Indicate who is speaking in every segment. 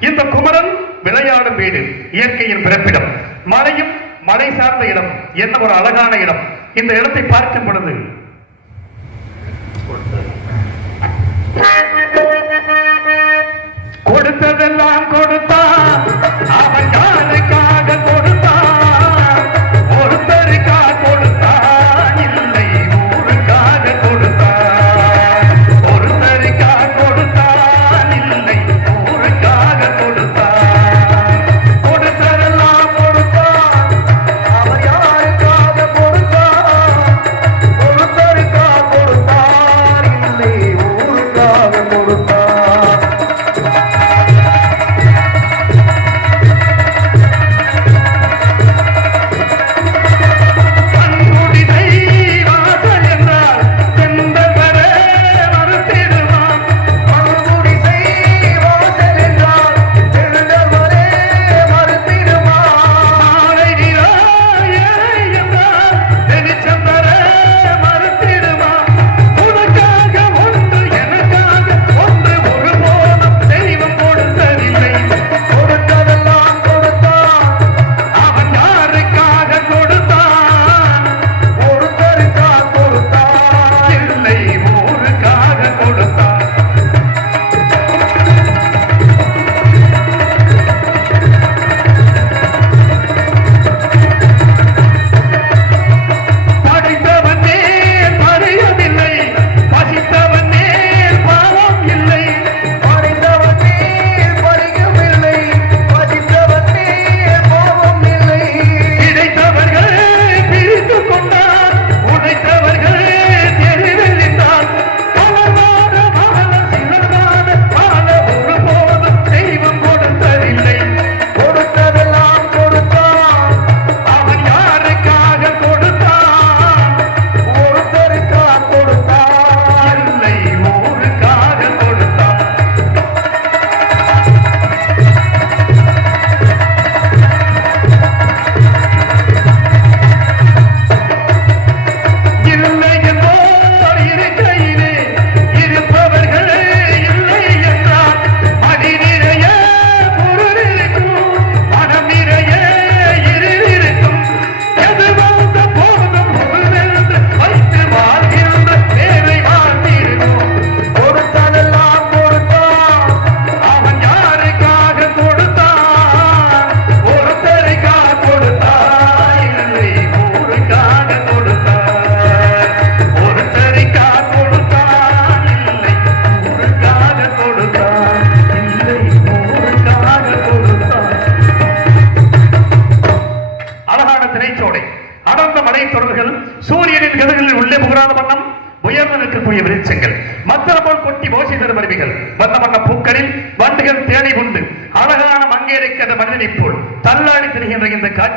Speaker 1: இந்த குமரன் விளையாடும் வீடு இயற்கையின் பிறப்பிடம். மலையும் மலை சார்ந்த இடம் என்ன ஒரு அழகான இடம். இந்த இடத்தை பார்க்கும் பொழுது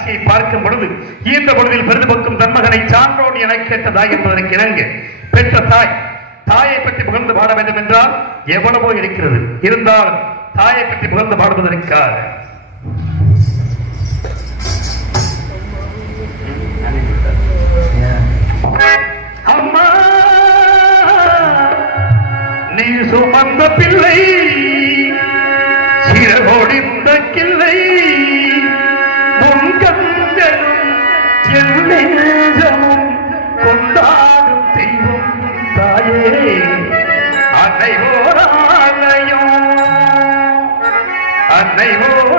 Speaker 1: காட்சியை பார்க்கும் பொழுது ஈந்த பொழுதில் பெருதுபக்கும் தன்மகனை சான்றோன் என கேட்ட தாய் என்பதற்கு இணங்க பெற்ற தாய் தாயை பற்றி புகழ்ந்து பாட வேண்டும் என்றால் எவ்வளவோ இருக்கிறது. இருந்தால் தாயை பற்றி புகழ்ந்து பாடுவதற்காக அம்மா நீ சுமந்த பிள்ளை சிறகோடிந்த கிள்ளை. நெஞ்சமும் கொண்டாடும் தெய்வம் தாயே அன்னை ஓராலையும் அன்னை ஓ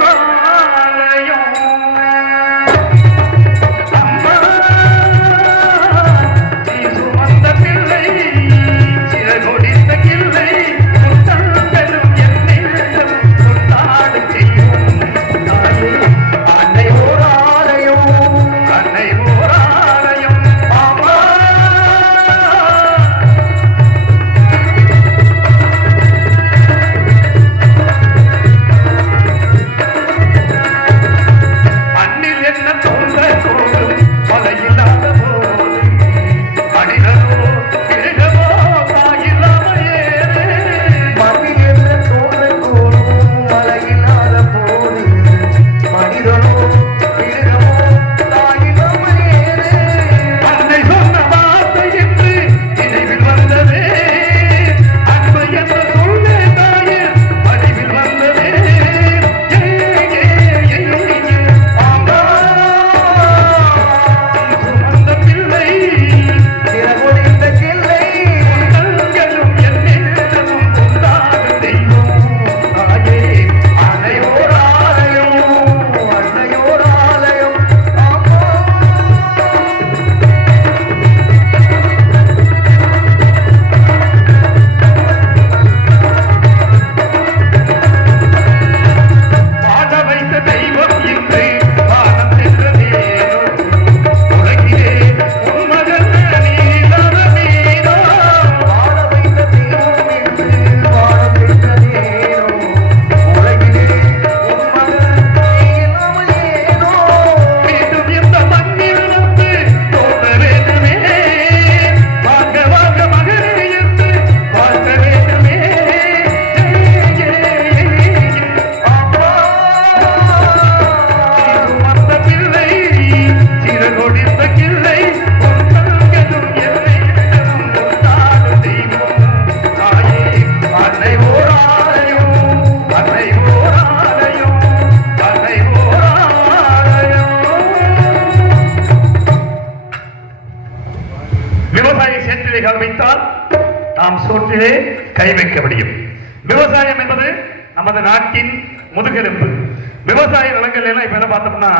Speaker 1: எல்லாம் இப்ப என்ன பார்த்தோம்னா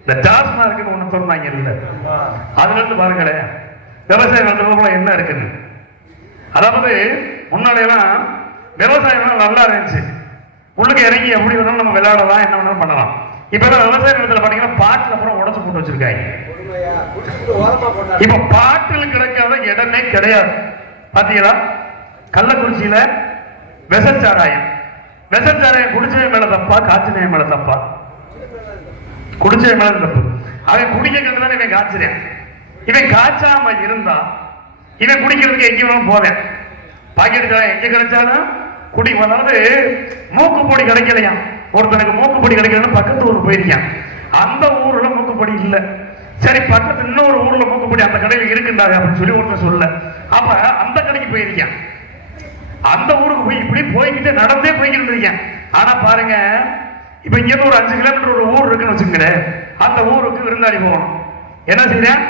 Speaker 1: இந்த டாஸ்மார்க்கு ஒண்ணு சொன்னாங்க இல்ல. அதுல இருந்து பாருங்களேன். விவசாய நிலத்துல என்ன இருக்குன்னு. அதாவது முன்னாடியெல்லாம் விவசாயம் நல்லா இருந்துச்சு. உள்ளுக்கு இறங்கி எப்படி வேணாலும் நம்ம விளையாடலாம் என்ன வேணாலும் பண்ணலாம். இப்ப விவசாய நிலத்துல பாத்தீங்கன்னா பாட்டுல அப்புறம் உடச்சு போட்டு வச்சிருக்காங்க. இப்ப பாட்டில் கிடைக்காத இடமே கிடையாது. பாத்தீங்களா? கள்ளக்குறிச்சியில விசச்சாராயம். விசச்சாராயம் குடிச்சவன் மேல தப்பா காய்ச்சினவன் மேல தப்பா? குடிச்சவன் மேல தப்பு. அவன் குடிக்கிறதுனால இவன் காய்ச்சிறேன் இவன் காய்ச்சாம இருந்தா இவன் குடிக்கிறதுக்கு எங்கேயும் போவேன் பாக்கெட் சாராயம் எங்க கிடைச்சாலும் குடி அதாவது மூக்கு பொடி ஒருத்தனுக்கு மூக்கு பொடி கிடைக்கலன்னு பக்கத்து ஊருக்கு போயிருக்கான். அந்த ஊர்ல மூக்கு பொடி சரி பக்கத்து இன்னொரு ஊர்ல மூக்கு பொடி அந்த கடையில் இருக்குண்டாங்க அப்படின்னு சொல்லி ஒருத்தன் சொல்ல. அப்ப அந்த கடைக்கு போயிருக்கான். அந்த ஊருக்கு போய் இப்படி போய்கிட்டு நடந்தே போய்கிட்டு இருக்கேன் ஆனா பாருங்க இப்ப இங்க இருந்து ஒரு அஞ்சு கிலோமீட்டர் ஒரு ஊர் இருக்குன்னு வச்சுக்கோங்களேன். அந்த ஊருக்கு விருந்தாளி போகணும். என்ன செய்யறேன்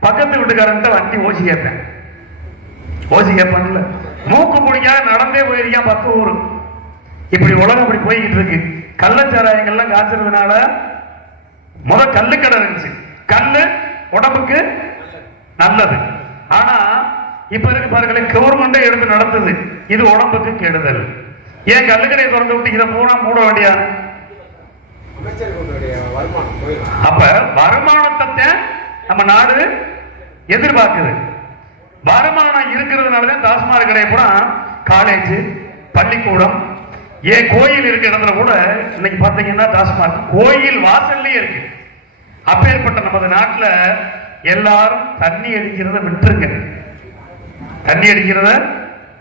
Speaker 1: பக்கத்து வீட்டுக்காரன் வண்டி ஓசி கேட்பேன். ஓசி கேட்பான்ல மூக்கு முடிக்காத நடந்தே போயிருக்கேன் பத்து ஊர். இப்படி உலகம் இப்படி போய்கிட்டு இருக்கு. கள்ளச்சாராயங்கள்லாம் காய்ச்சறதுனால முத கல்லு கடை இருந்துச்சு. கல்லு உடம்புக்கு நல்லது. ஆனா இப்ப இருக்கு பாருங்களேன் கவர்மெண்டே எடுத்து நடத்துது. இது உடம்புக்கு கெடுதல். ஏன் கல்லுக்கடையை திறந்து விட்டு இதை பூரா மூட வேண்டியா? அப்ப வருமானத்தை நம்ம நாடு எதிர்பார்க்குது. வருமானம் இருக்கிறதுனாலதான் டாஸ்மாக் கடையை கூட காலேஜ் பள்ளிக்கூடம் ஏன் கோயில் இருக்க இடத்துல கூட இன்னைக்கு பாத்தீங்கன்னா டாஸ்மாக் கோயில் வாசல்லே இருக்கு. அப்பேற்பட்ட நமது நாட்டுல எல்லாரும் தண்ணி அடிக்கிறத விட்டுருங்க. தண்ணி அடிக்கிறத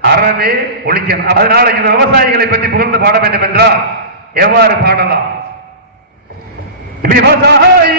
Speaker 1: அறவே ஒழிக்கணும். அதனால இந்த விவசாயிகளை பற்றி புகழ்ந்து பாட வேண்டும் என்றால் எவ்வாறு பாடலாம்? விவசாயி!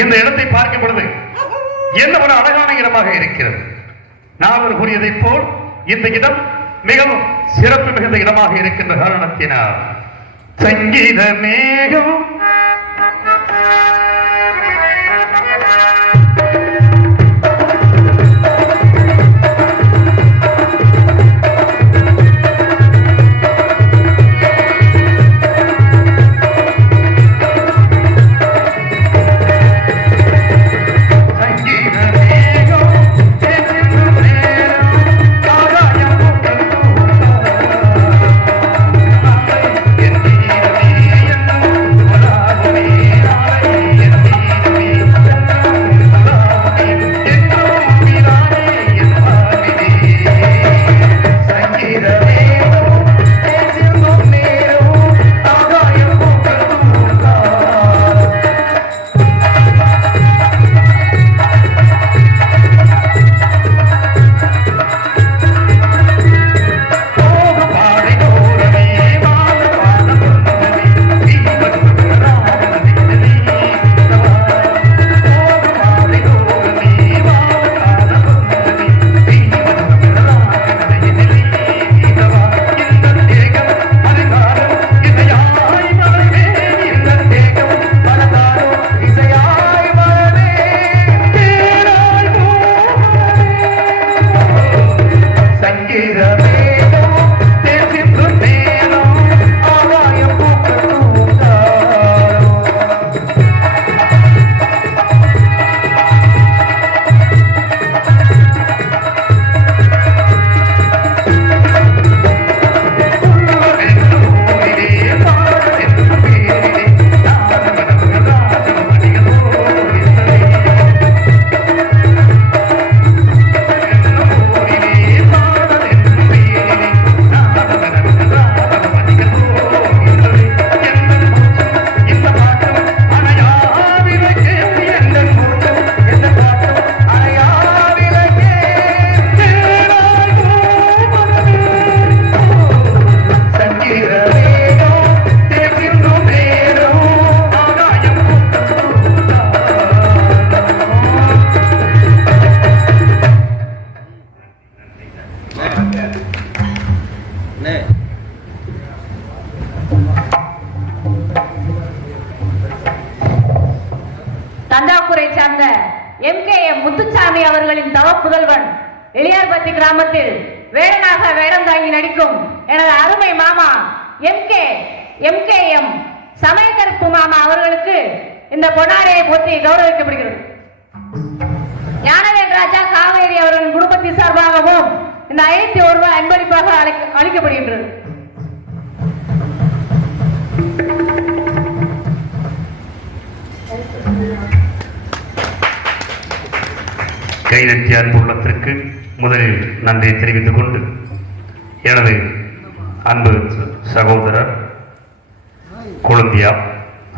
Speaker 1: இந்த இடத்தை பார்க்கும் பொழுது என்ன ஒரு அழகான இடமாக இருக்கிறது. நாவல் கூறியதைப் போல் இந்த இடம் மிகவும் சிறப்பு மிகுந்த இடமாக இருக்கின்ற காரணத்தினால் Sangeetha Megam
Speaker 2: MKM M K M Samayakaruppu மாமா அவர்களுக்கு இந்த பொன்னாடையை போற்றி கௌரவிக்கப்படுகிறது. ஞானவேல் ராஜா காவேரி அவர்களின் குடும்பத்தின் சார்பாகவும் இந்த ஐநூத்தி ஒரு ரூபாய் அன்பளிப்பாக அளிக்க- அளிக்கப்படுகின்றது.
Speaker 1: அன்பு உள்ளத்திற்கு முதலில் நன்றி தெரிவித்துக் கொண்டு எனது அன்பு சகோதரர் கொழுந்தியா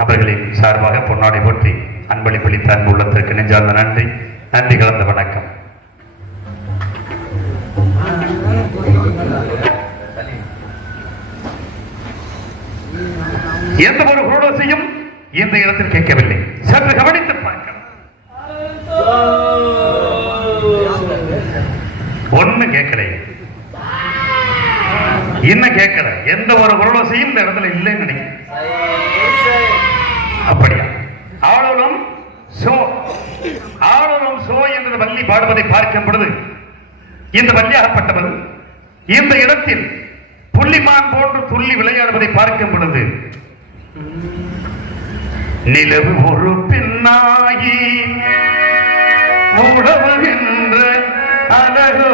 Speaker 1: அவர்களின் சார்பாக பொன்னாடை போற்றி அன்பளிப்பளித்த அன்புள்ளத்திற்கு நெஞ்சார்ந்த நன்றி. நன்றி கலந்த வணக்கம். எந்த ஒரு குரோடோசையும் இந்த இடத்தில் கேட்கவில்லை. சற்று கவனித்து பார்க்க ஒண்ணு கேட்கல. என்ன கேட்கல. எந்த ஒரு குரோடோசையும் இந்த இடத்துல இல்லைன்னு நினைக்கிறேன். அப்படியா? ஆளுநம் சோ. ஆளுநம் சோ என்ற வள்ளி பாடுவதை பார்க்கும் பொழுது இந்த வள்ளியாகப்பட்டவர் இந்த இடத்தில் புள்ளிமான் போன்று துள்ளி விளையாடுவதை பார்க்கும் பொழுது நிலவு ஒரு பின்னாகி உழவுகின்ற அழகோ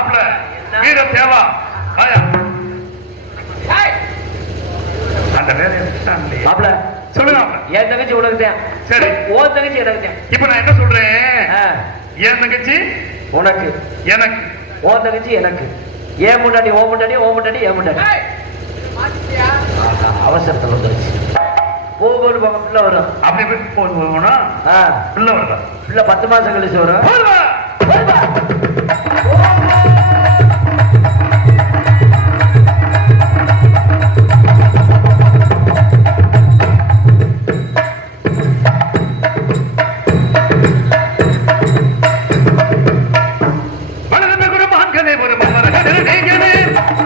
Speaker 1: மாப்பிள வீர தேவா ஆயா அந்த வேலையை விட்டுட்டான் இல்லையே.
Speaker 3: மாப்பிள
Speaker 1: சொல்லுங்க.
Speaker 3: என் தங்கச்சி உனக்குதான்
Speaker 1: சரி.
Speaker 3: ஓ தங்கச்சி எனக்கு
Speaker 1: இப்ப நான் என்ன சொல்றேன்? என் தங்கச்சி?
Speaker 3: உனக்கு.
Speaker 1: எனக்கு.
Speaker 3: ஓ தங்கச்சி எனக்கு. ஏன் முன்னாடி ஓ முன்னாடி ஓ முன்னாடி ஏன் முன்னாடி. அவசரத்துல வந்துருச்சு. ஒவ்வொரு பக்கம் பிள்ளை வரும்.
Speaker 1: அப்படி போய் போகணும்
Speaker 3: ஆ,
Speaker 1: பிள்ளை வருதா?
Speaker 3: பிள்ளை பத்து மாசம் கழிச்சு வரும்.